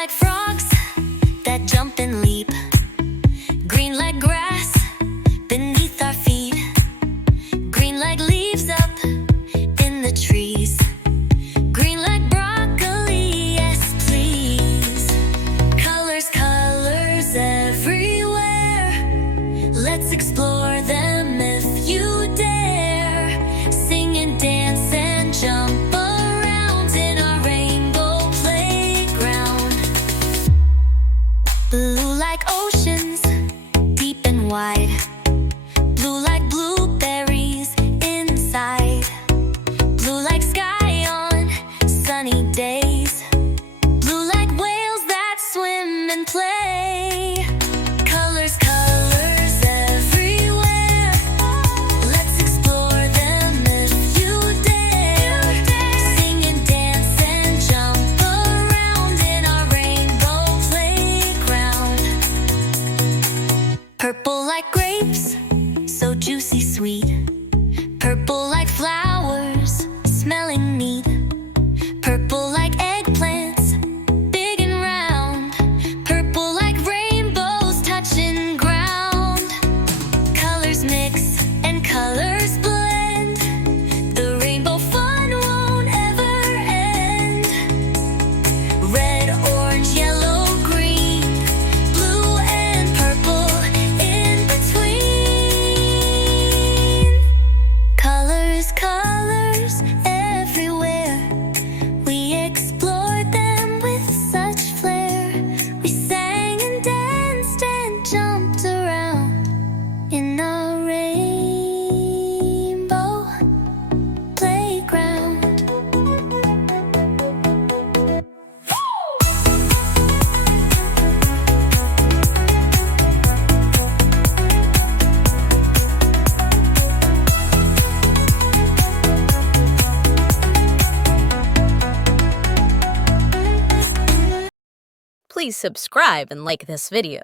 like frogs that jump and leap, green like grass beneath our feet, green like leaves up in the trees, green like broccoli, yes please. Colors, colors everywhere, let's explore them if you dare. Sing and dance and jump around in our rainbow playground. Blue like oceans, deep and wide, blue like blueberries inside, blue like sky on sunny days, blue like whales that swim and play. Colors, colors everywhere, let's explore them if you dare. Sing and dance and jump around in our rainbow playground. Purple like grapes, so juicy sweet, purple like flowers, smelling neat, purple like eggplants, big and round, purple like rainbows touching ground. Colors mix and colors blend, the rainbow fun won't ever end. Red, orange, yellow, green, blue and purple in between. Colors, colors everywhere, we explored them with such flair. We sang and danced and jumped around in our rainbow playground. Please subscribe and like this video.